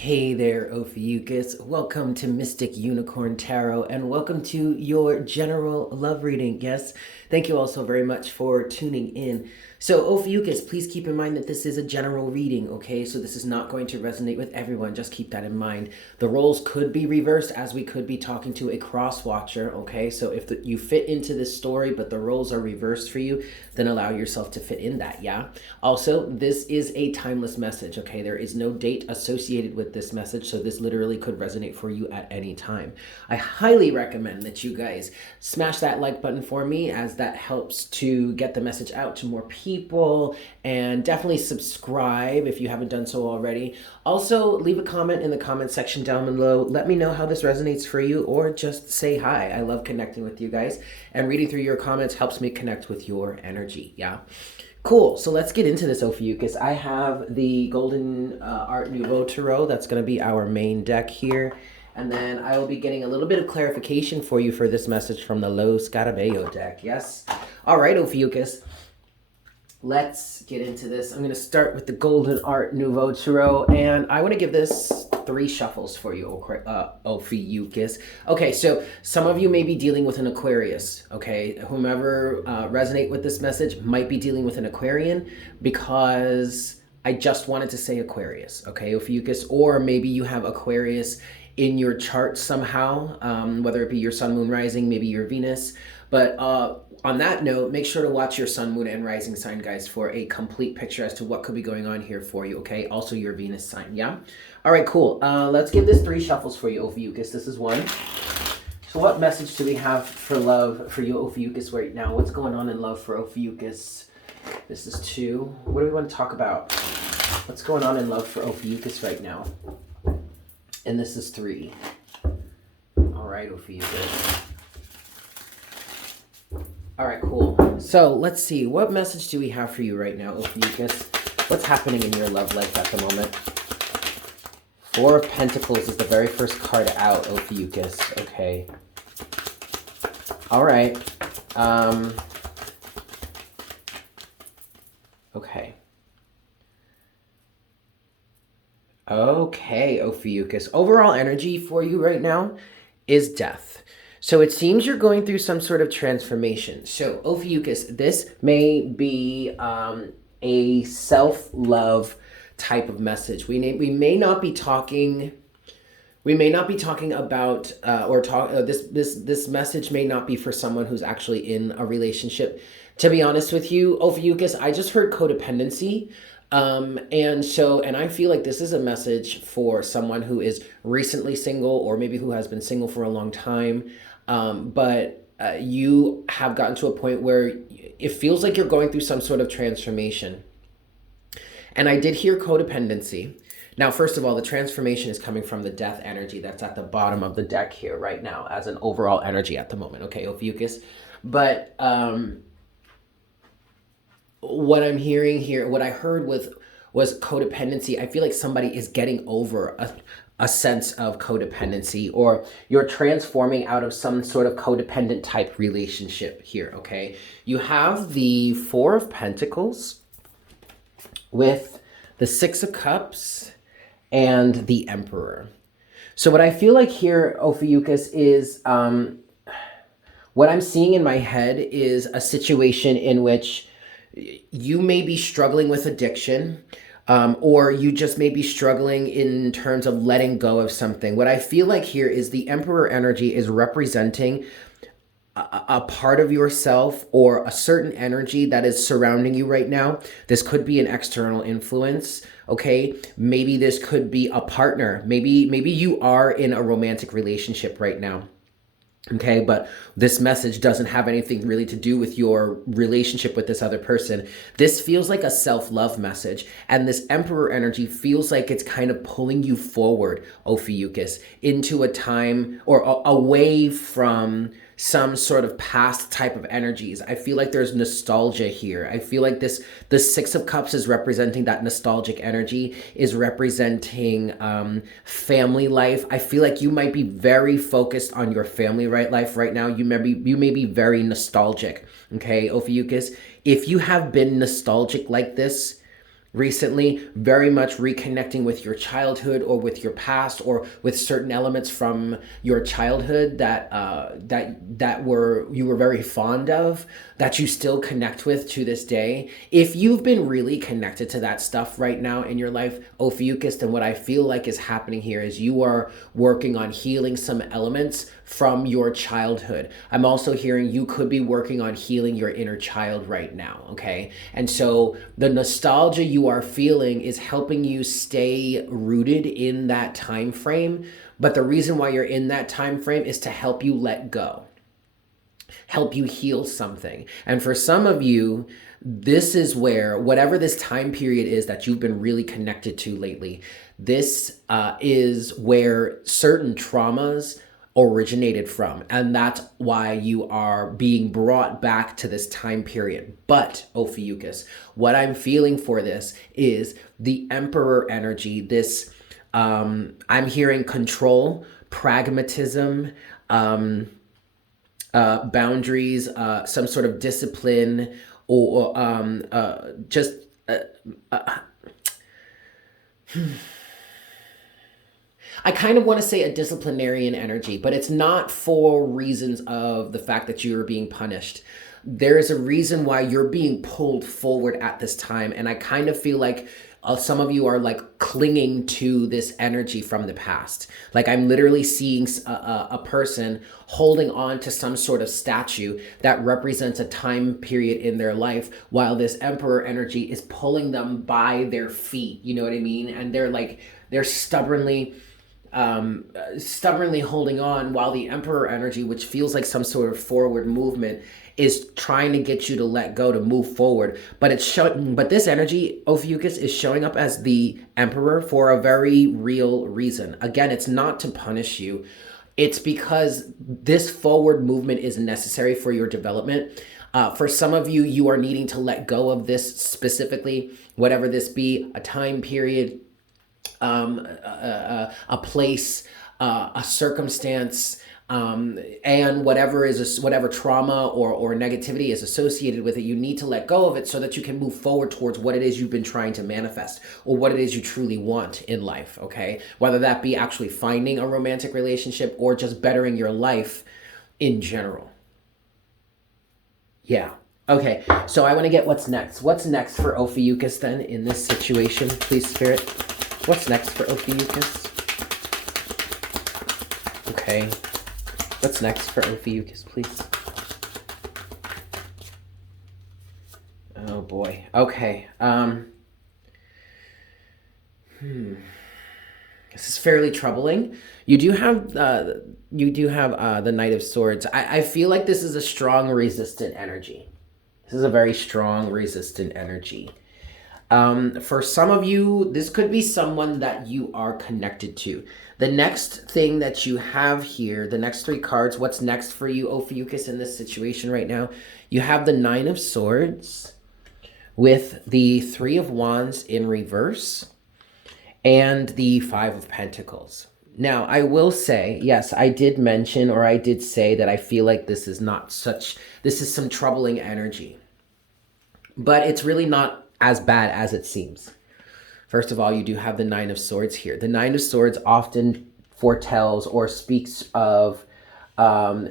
Hey there, Ophiuchus. Welcome to Mystic Unicorn Tarot and welcome to your general love reading. Yes, thank you all so very much for tuning in. So, Ophiuchus, please keep in mind that this is a general reading, okay? So, this is not going to resonate with everyone. Just keep that in mind. The roles could be reversed as we could be talking to a cross watcher, okay? So, if you fit into this story but the roles are reversed for you, then allow yourself to fit in that, yeah? Also, this is a timeless message, okay? There is no date associated with this message, so this literally could resonate for you at any time. I highly recommend that you guys smash that like button for me, as that helps to get the message out to more people, and definitely subscribe if you haven't done so already. Also, leave a comment in the comment section down below. Let me know how this resonates for you, or just say hi. I love connecting with you guys, and reading through your comments helps me connect with your energy, yeah? Cool. So let's get into this, Ophiuchus. I have the Golden Art Nouveau Tarot. That's going to be our main deck here. And then I will be getting a little bit of clarification for you for this message from the Lo Scarabeo deck. Yes? All right, Ophiuchus. Let's get into this. I'm going to start with the Golden Art Nouveau Tarot, and I want to give this 3 shuffles for you, Ophiuchus. Okay, so some of you may be dealing with an Aquarius, okay? Whomever resonate with this message might be dealing with an Aquarian, because I just wanted to say Aquarius, okay, Ophiuchus? Or maybe you have Aquarius in your chart somehow, whether it be your sun, moon, rising, maybe your Venus. But on that note, make sure to watch your sun, moon, and rising sign, guys, for a complete picture as to what could be going on here for you, okay? Also your Venus sign, yeah? All right, cool. Let's give this 3 shuffles for you, Ophiuchus. This is 1. So what message do we have for love for you, Ophiuchus, right now? What's going on in love for Ophiuchus? This is 2. What do we want to talk about? What's going on in love for Ophiuchus right now? And this is 3. All right, Ophiuchus. All right, cool. So let's see. What message do we have for you right now, Ophiuchus? What's happening in your love life at the moment? 4 of Pentacles is the very first card out, Ophiuchus. Okay. All right. Okay. Okay, Ophiuchus. Overall energy for you right now is death. So it seems you're going through some sort of transformation. So, Ophiuchus, this may be a self-love type of message. We may not be talking. We may not be talking about this message may not be for someone who's actually in a relationship. To be honest with you, Ophiuchus, I just heard codependency. And I feel like this is a message for someone who is recently single, or maybe who has been single for a long time. But you have gotten to a point where it feels like you're going through some sort of transformation. And I did hear codependency. Now, first of all, the transformation is coming from the death energy that's at the bottom of the deck here right now as an overall energy at the moment. Okay, Ophiuchus. But what I'm hearing here, what I heard was codependency. I feel like somebody is getting over a sense of codependency, or you're transforming out of some sort of codependent type relationship here, okay? You have the 4 of Pentacles with the 6 of Cups and the Emperor. So what I feel like here, Ophiuchus, is what I'm seeing in my head is a situation in which you may be struggling with addiction, or you just may be struggling in terms of letting go of something. What I feel like here is the Emperor energy is representing a part of yourself, or a certain energy that is surrounding you right now. This could be an external influence, okay? Maybe this could be a partner. Maybe you are in a romantic relationship right now. Okay, but this message doesn't have anything really to do with your relationship with this other person. This feels like a self-love message, and this Emperor energy feels like it's kind of pulling you forward, Ophiuchus, into a time, or away from some sort of past type of energies. I feel like there's nostalgia here. I feel like the 6 of Cups is representing that nostalgic energy, is representing family life. I feel like you might be very focused on your family life right now. You may be very nostalgic. Okay, Ophiuchus, if you have been nostalgic like this, recently, very much reconnecting with your childhood or with your past or with certain elements from your childhood that were you were very fond of, that you still connect with to this day. If you've been really connected to that stuff right now in your life, Ophiuchus, then what I feel like is happening here is you are working on healing some elements from your childhood. I'm also hearing you could be working on healing your inner child right now, okay? And so the nostalgia you are feeling is helping you stay rooted in that time frame, but the reason why you're in that time frame is to help you let go, help you heal something. And for some of you, this is where whatever this time period is that you've been really connected to lately, this is where certain traumas originated from, and that's why you are being brought back to this time period. But Ophiuchus, what I'm feeling for this is the Emperor energy. This I'm hearing control, pragmatism, boundaries, some sort of discipline, or just I kind of want to say a disciplinarian energy, but it's not for reasons of the fact that you are being punished. There is a reason why you're being pulled forward at this time. And I kind of feel like some of you are like clinging to this energy from the past. Like I'm literally seeing a person holding on to some sort of statue that represents a time period in their life, while this Emperor energy is pulling them by their feet. You know what I mean? And they're stubbornly holding on, while the Emperor energy, which feels like some sort of forward movement, is trying to get you to let go, to move forward. But but this energy, Ophiuchus, is showing up as the Emperor for a very real reason. Again, it's not to punish you. It's because this forward movement is necessary for your development. For some of you, you are needing to let go of this specifically, whatever this be, a time period, a place, a circumstance, and whatever trauma or negativity is associated with it. You need to let go of it so that you can move forward towards what it is you've been trying to manifest, or what it is you truly want in life, okay? Whether that be actually finding a romantic relationship or just bettering your life in general. Yeah. Okay, so I want to get what's next. What's next for Ophiuchus then in this situation, please, Spirit? What's next for Ophiuchus? Okay. What's next for Ophiuchus, please? Oh boy. Okay. This is fairly troubling. You do have the Knight of Swords. I feel like this is a strong resistant energy. This is a very strong resistant energy. For some of you, this could be someone that you are connected to. The next thing that you have here, the next three cards, what's next for you, Ophiuchus, in this situation right now? You have the Nine of Swords with the Three of Wands in reverse and the Five of Pentacles. Now, I will say, yes, I did mention, or I did say that I feel like this is some troubling energy. But it's really not as bad as it seems. First of all, you do have the Nine of Swords here. The Nine of Swords often foretells or speaks of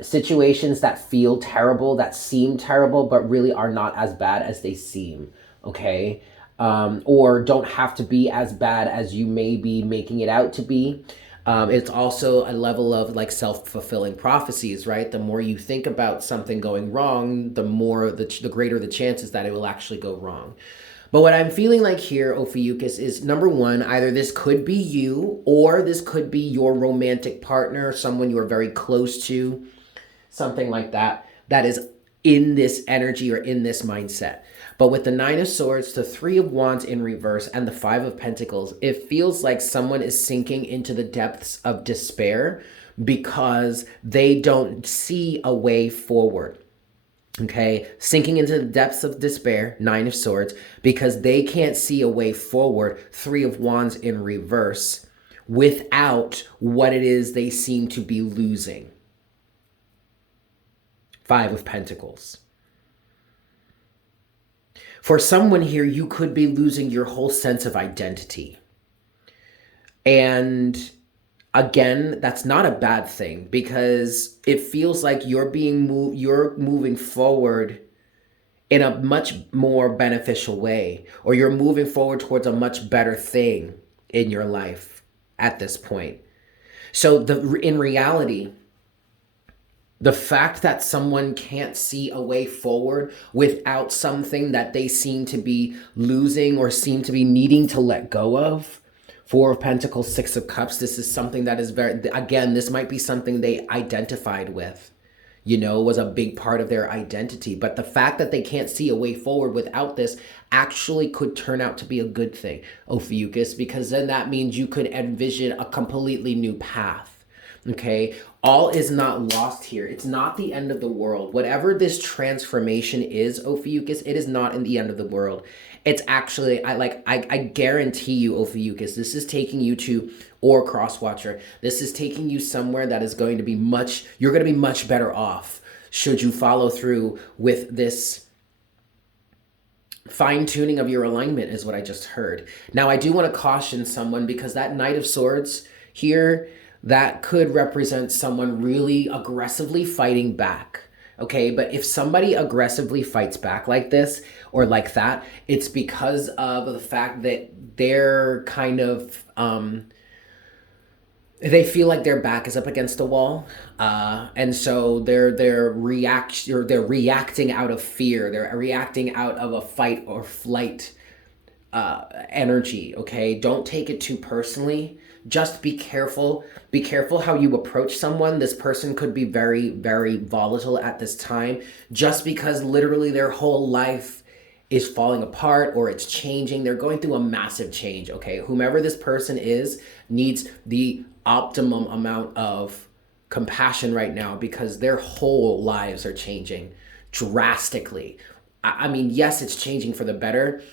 situations that feel terrible, that seem terrible, but really are not as bad as they seem, okay? Or don't have to be as bad as you may be making it out to be. It's also a level of like self-fulfilling prophecies, right? The more you think about something going wrong, the greater the chances that it will actually go wrong. But what I'm feeling like here, Ophiuchus, is number one, either this could be you, or this could be your romantic partner, someone you're very close to, something like that, that is in this energy or in this mindset. But with the Nine of Swords, the Three of Wands in reverse, and the Five of Pentacles, it feels like someone is sinking into the depths of despair because they don't see a way forward. Okay, sinking into the depths of despair, Nine of Swords, because they can't see a way forward, Three of Wands in reverse, without what it is they seem to be losing. Five of Pentacles. For someone here, you could be losing your whole sense of identity. And again, that's not a bad thing, because it feels like you're moving forward in a much more beneficial way, or you're moving forward towards a much better thing in your life at this point. So in reality, the fact that someone can't see a way forward without something that they seem to be losing or seem to be needing to let go of. Four of Pentacles, Six of Cups. This is something that is again, this might be something they identified with, was a big part of their identity. But the fact that they can't see a way forward without this actually could turn out to be a good thing, Ophiuchus, because then that means you could envision a completely new path. Okay, all is not lost here. It's not the end of the world. Whatever this transformation is, Ophiuchus, it is not in the end of the world. It's actually, I guarantee you, Ophiuchus, this is taking you to, or Crosswatcher, this is taking you somewhere that is going to be you're going to be much better off should you follow through with this fine-tuning of your alignment, is what I just heard. Now, I do want to caution someone, because that Knight of Swords here, that could represent someone really aggressively fighting back. Okay, but if somebody aggressively fights back like this or like that, it's because of the fact that they're kind of, they feel like their back is up against the wall. And so they're reacting out of fear. They're reacting out of a fight or flight energy. Okay, don't take it too personally. Just be careful. Be careful how you approach someone. This person could be very, very volatile at this time, just because literally their whole life is falling apart or it's changing. They're going through a massive change, okay? Whomever this person is needs the optimum amount of compassion right now, because their whole lives are changing drastically. I mean, yes, it's changing for the better,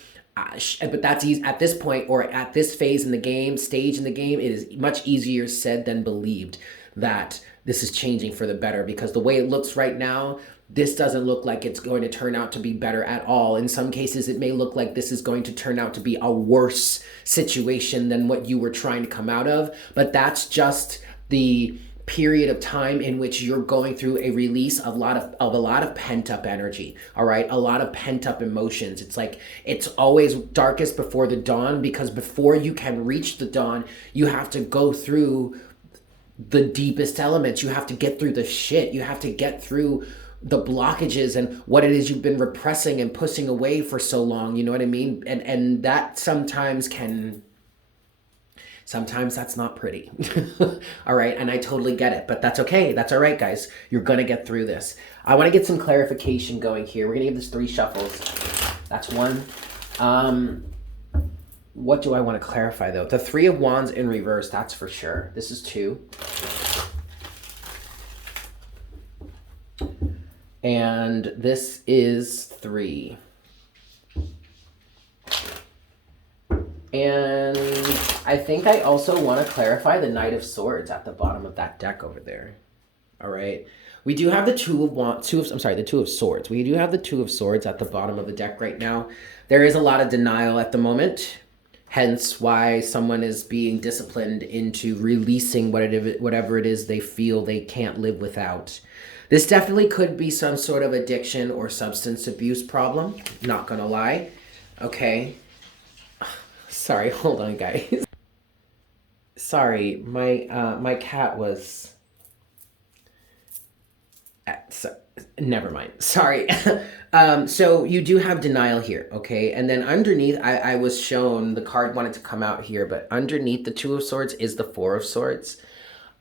but that's easy at this point, or at this phase in the game, stage in the game. It is much easier said than believed that this is changing for the better, because the way it looks right now, this doesn't look like it's going to turn out to be better at all. In some cases, it may look like this is going to turn out to be a worse situation than what you were trying to come out of. But that's just the period of time in which you're going through a release of a lot of pent-up energy. All right, a lot of pent-up emotions. It's like it's always darkest before the dawn, because before you can reach the dawn, you have to go through the deepest elements. You have to get through the shit. You have to get through the blockages and what it is you've been repressing and pushing away for so long. You know what I mean? And that sometimes that's not pretty. All right, and I totally get it, but that's okay. That's all right, guys. You're gonna get through this. I want to get some clarification going here. We're gonna give this 3 shuffles. That's one. What do I want to clarify, though? The 3 of Wands in reverse, that's for sure. This is 2. And this is 3. And I think I also want to clarify the Knight of Swords at the bottom of that deck over there. All right. We do have the the Two of Swords. We do have the 2 of Swords at the bottom of the deck right now. There is a lot of denial at the moment, hence why someone is being disciplined into releasing whatever it is they feel they can't live without. This definitely could be some sort of addiction or substance abuse problem. Not gonna lie. Okay. Sorry, hold on, guys. Sorry, my cat was... never mind. Sorry. So you do have denial here, okay? And then underneath, I was shown, the card wanted to come out here, but underneath the 2 of Swords is the 4 of Swords.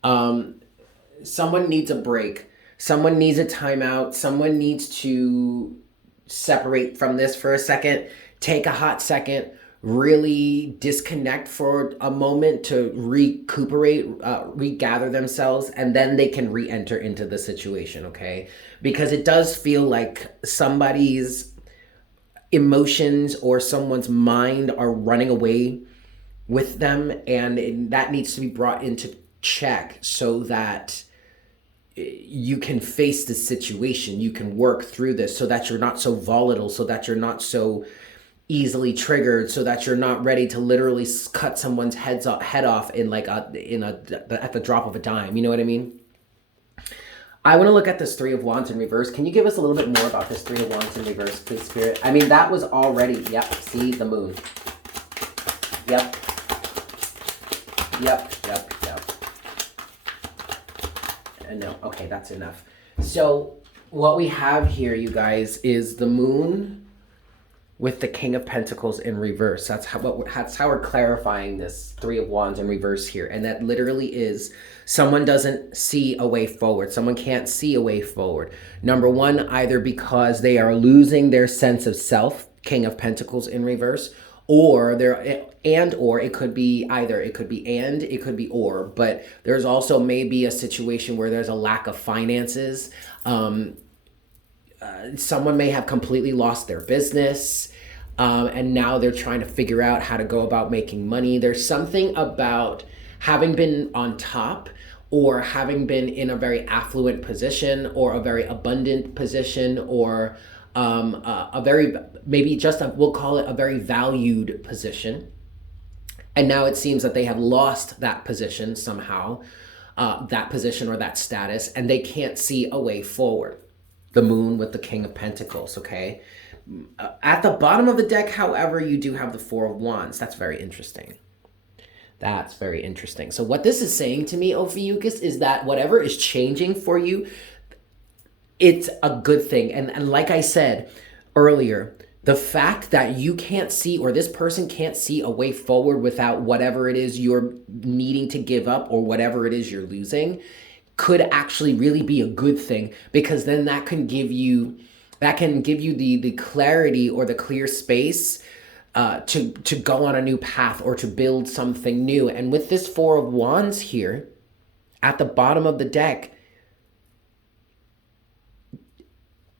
Someone needs a break. Someone needs a timeout. Someone needs to separate from this for a second, take a hot second, really disconnect for a moment to recuperate, regather themselves, and then they can re-enter into the situation, okay? Because it does feel like somebody's emotions or someone's mind are running away with them, and that needs to be brought into check so that you can face the situation, you can work through this, so that you're not so volatile, so that you're not so easily triggered, so that you're not ready to literally cut someone's head off in like at the drop of a dime. You know what I mean? I want to look at this Three of Wands in reverse. Can you give us a little bit more about this Three of Wands in reverse, please, Spirit? I mean, that was already, yep, see, the moon. Yep. Yep, yep, yep. No, okay, that's enough. So what we have here, you guys, is the moon with the King of Pentacles in reverse. That's how we're clarifying this Three of Wands in reverse here. And that literally is someone doesn't see a way forward. Someone can't see a way forward. Number one, either because they are losing their sense of self, King of Pentacles in reverse, or it could be either. It could be and, it could be or. But there's also maybe a situation where there's a lack of finances. Someone may have completely lost their business, and now they're trying to figure out how to go about making money. There's something about having been on top, or having been in a very affluent position, or a very abundant position, or a very, maybe just we'll call it a very valued position. And now it seems that they have lost that position somehow, that position or that status, and they can't see a way forward. The moon with the King of Pentacles, okay? At the bottom of the deck, however, you do have the Four of Wands. That's very interesting. That's very interesting. So what this is saying to me, Ophiuchus, is that whatever is changing for you, it's a good thing. And like I said earlier, the fact that you can't see, or this person can't see a way forward without whatever it is you're needing to give up, or whatever it is you're losing, could actually really be a good thing, because then that can give you the clarity or the clear space to go on a new path or to build something new. And with this Four of Wands here at the bottom of the deck,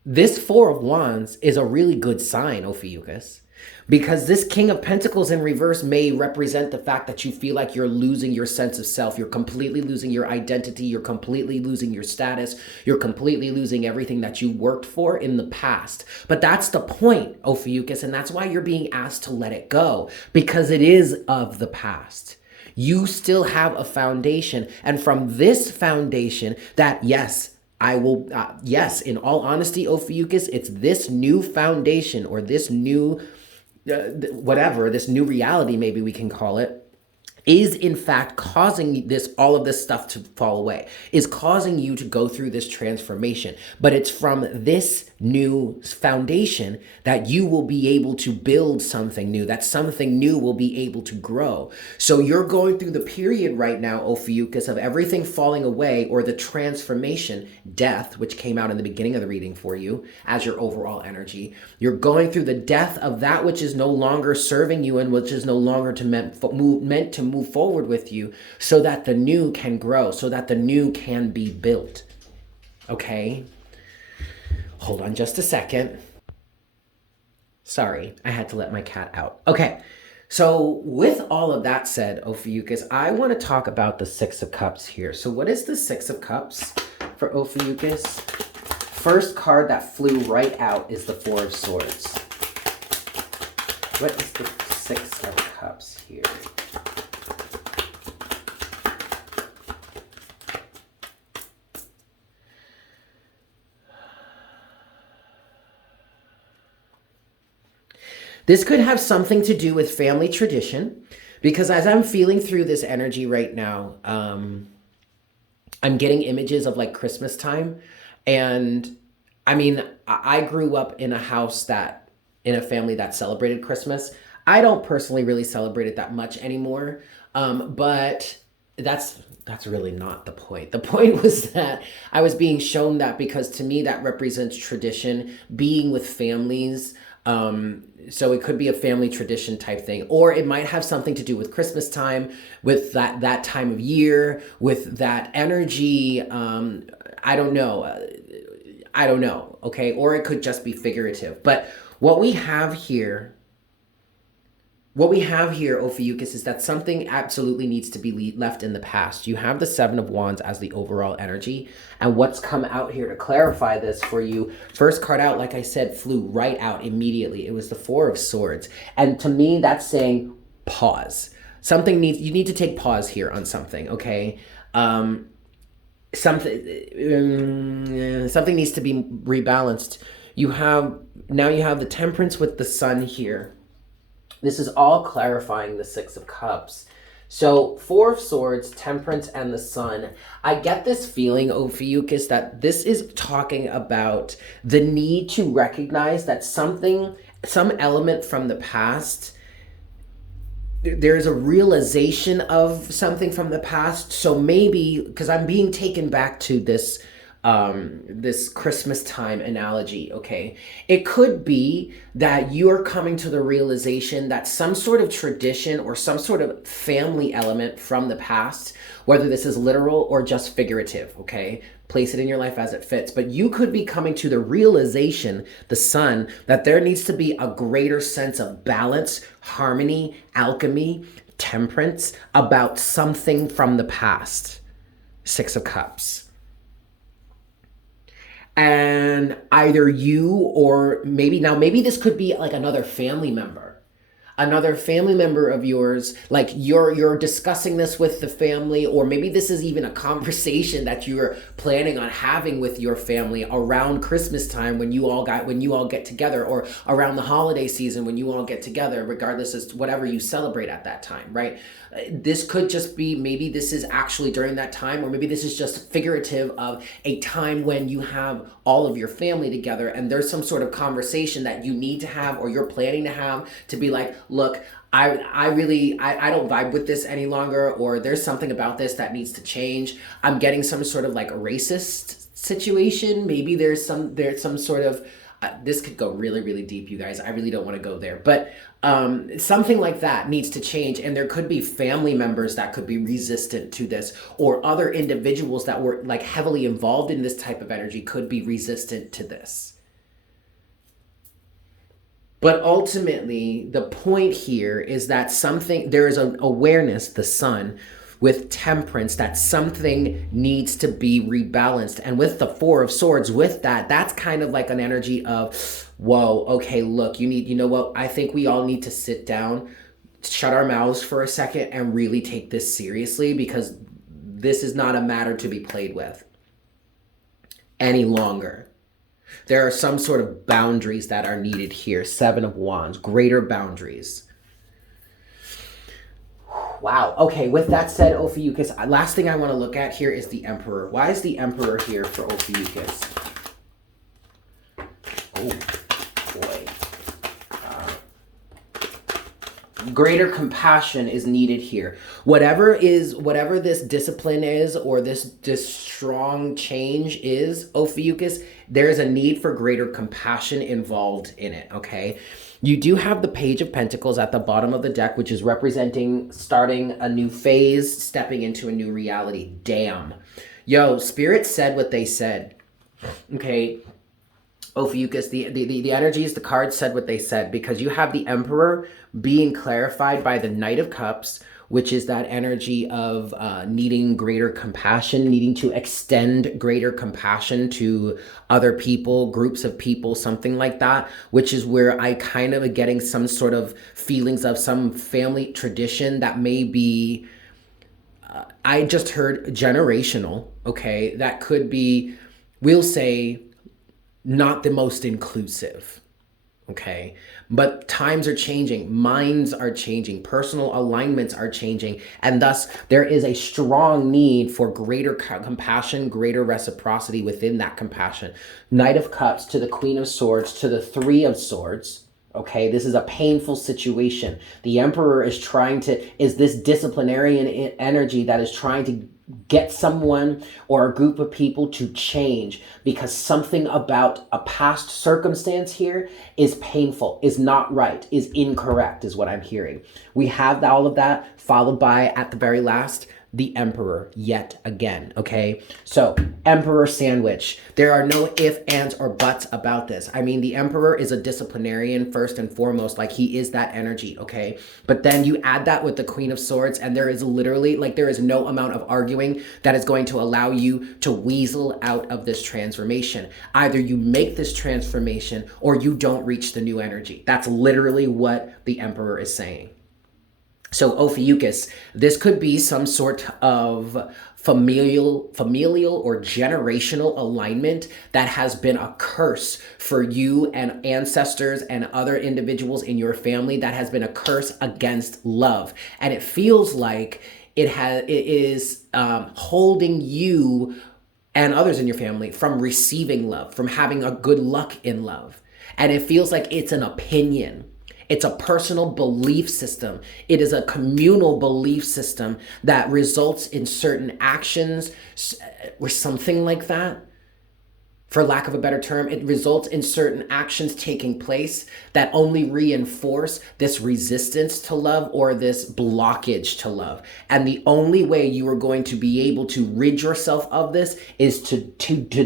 this Four of Wands is a really good sign, Ophiuchus, because this King of Pentacles in reverse may represent the fact that you feel like you're losing your sense of self. You're completely losing your identity. You're completely losing your status. You're completely losing everything that you worked for in the past. But that's the point, Ophiuchus, and that's why you're being asked to let it go, because it is of the past. You still have a foundation, and from this foundation that, yes, I will, yes, in all honesty, Ophiuchus, it's this new foundation, or this new, whatever, this new reality, maybe we can call it, is in fact causing all of this stuff to fall away, is causing you to go through this transformation. But it's from this new foundation that you will be able to build something new, that something new will be able to grow. So you're going through the period right now, Ophiuchus, of everything falling away, or the transformation, death, which came out in the beginning of the reading for you as your overall energy. You're going through the death of that which is no longer serving you, and which is no longer meant to move forward with you, so that the new can grow, so that the new can be built. Okay? Hold on just a second. Sorry, I had to let my cat out. Okay, so with all of that said, Ophiuchus, I want to talk about the Six of Cups here. So what is the Six of Cups for Ophiuchus? First card that flew right out is the Four of Swords. What is the Six of Cups here? This could have something to do with family tradition, because as I'm feeling through this energy right now, I'm getting images of like Christmas time. And I mean, I grew up in a family that celebrated Christmas. I don't personally really celebrate it that much anymore. But that's really not the point. The point was that I was being shown that, because to me that represents tradition, being with families. So it could be a family tradition type thing, or it might have something to do with Christmas time, with that time of year, with that energy. I don't know. Okay. Or it could just be figurative. But what we have here what we have here, Ophiuchus, is that something absolutely needs to be left in the past. You have the Seven of Wands as the overall energy. And what's come out here to clarify this for you, first card out, like I said, flew right out immediately. It was the Four of Swords. And to me, that's saying pause. You need to take pause here on something, okay? Something needs to be rebalanced. Now you have the Temperance with the Sun here. This is all clarifying the Six of Cups. So Four of Swords, Temperance, and the Sun. I get this feeling, Ophiuchus, that this is talking about the need to recognize that some element from the past, there's a realization of something from the past. So maybe, because I'm being taken back to this Christmas time analogy, okay? It could be that you're coming to the realization that some sort of tradition or some sort of family element from the past, whether this is literal or just figurative, okay? Place it in your life as it fits. But you could be coming to the realization, the Sun, that there needs to be a greater sense of balance, harmony, alchemy, temperance about something from the past. Six of Cups. And either you or maybe this could be like another family member of yours, like you're discussing this with the family, or maybe this is even a conversation that you're planning on having with your family around Christmas time when you all get together, or around the holiday season when you all get together, regardless of whatever you celebrate at that time, right? This could just be, maybe this is actually during that time, or maybe this is just figurative of a time when you have all of your family together and there's some sort of conversation that you need to have, or you're planning to have, to be like, look, I don't vibe with this any longer, or there's something about this that needs to change. I'm getting some sort of like racist situation. Maybe there's some sort of, this could go really, really deep, you guys. I really don't want to go there, but something like that needs to change. And there could be family members that could be resistant to this, or other individuals that were like heavily involved in this type of energy could be resistant to this. But ultimately, the point here is that there is an awareness, the Sun, with Temperance, that something needs to be rebalanced. And with the Four of Swords, with that's kind of like an energy of, whoa, okay, look, you know what? I think we all need to sit down, shut our mouths for a second, and really take this seriously, because this is not a matter to be played with any longer. There are some sort of boundaries that are needed here. Seven of Wands, greater boundaries. Wow. Okay, with that said, Ophiuchus, last thing I want to look at here is the Emperor. Why is the Emperor here for Ophiuchus? Oh, boy. Greater compassion is needed here. Whatever this discipline is, or this strong change is, Ophiuchus, there is a need for greater compassion involved in it, okay? You do have the Page of Pentacles at the bottom of the deck, which is representing starting a new phase, stepping into a new reality. Damn. Yo, Spirit said what they said. Okay, Ophiuchus, the energies, the cards said what they said, because you have the Emperor being clarified by the Knight of Cups, which is that energy of needing greater compassion, needing to extend greater compassion to other people, groups of people, something like that, which is where I kind of am getting some sort of feelings of some family tradition that may be, I just heard generational, okay? That could be, we'll say, not the most inclusive, okay? But times are changing, minds are changing, personal alignments are changing, and thus there is a strong need for greater compassion, greater reciprocity within that compassion. Knight of Cups to the Queen of Swords to the Three of Swords. Okay, this is a painful situation. The Emperor is this disciplinarian energy that is trying to get someone or a group of people to change, because something about a past circumstance here is painful, is not right, is incorrect, is what I'm hearing. We have all of that, followed by, at the very last, the Emperor yet again, okay? So, Emperor sandwich. There are no ifs, ands, or buts about this. I mean, the Emperor is a disciplinarian first and foremost, like he is that energy, okay? But then you add that with the Queen of Swords, and there is literally, like, there is no amount of arguing that is going to allow you to weasel out of this transformation. Either you make this transformation or you don't reach the new energy. That's literally what the Emperor is saying. So Ophiuchus, this could be some sort of familial or generational alignment that has been a curse for you and ancestors and other individuals in your family, that has been a curse against love. And it feels like it is holding you and others in your family from receiving love, from having a good luck in love. And it feels like it's an opinion. It's a personal belief system. It is a communal belief system that results in certain actions or something like that. For lack of a better term, it results in certain actions taking place that only reinforce this resistance to love or this blockage to love. And the only way you are going to be able to rid yourself of this is to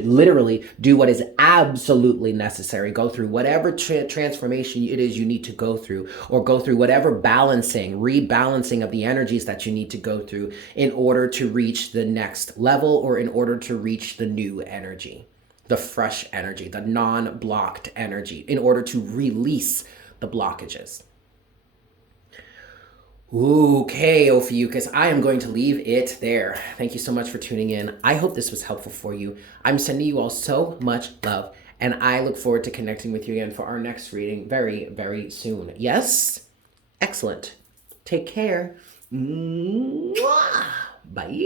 literally do what is absolutely necessary. Go through whatever transformation it is you need to go through, or go through whatever rebalancing of the energies that you need to go through in order to reach the next level, or in order to reach the new energy. The fresh energy, the non-blocked energy, in order to release the blockages. Okay, Ophiuchus, I am going to leave it there. Thank you so much for tuning in. I hope this was helpful for you. I'm sending you all so much love, and I look forward to connecting with you again for our next reading very, very soon. Yes? Excellent. Take care. Mwah! Bye.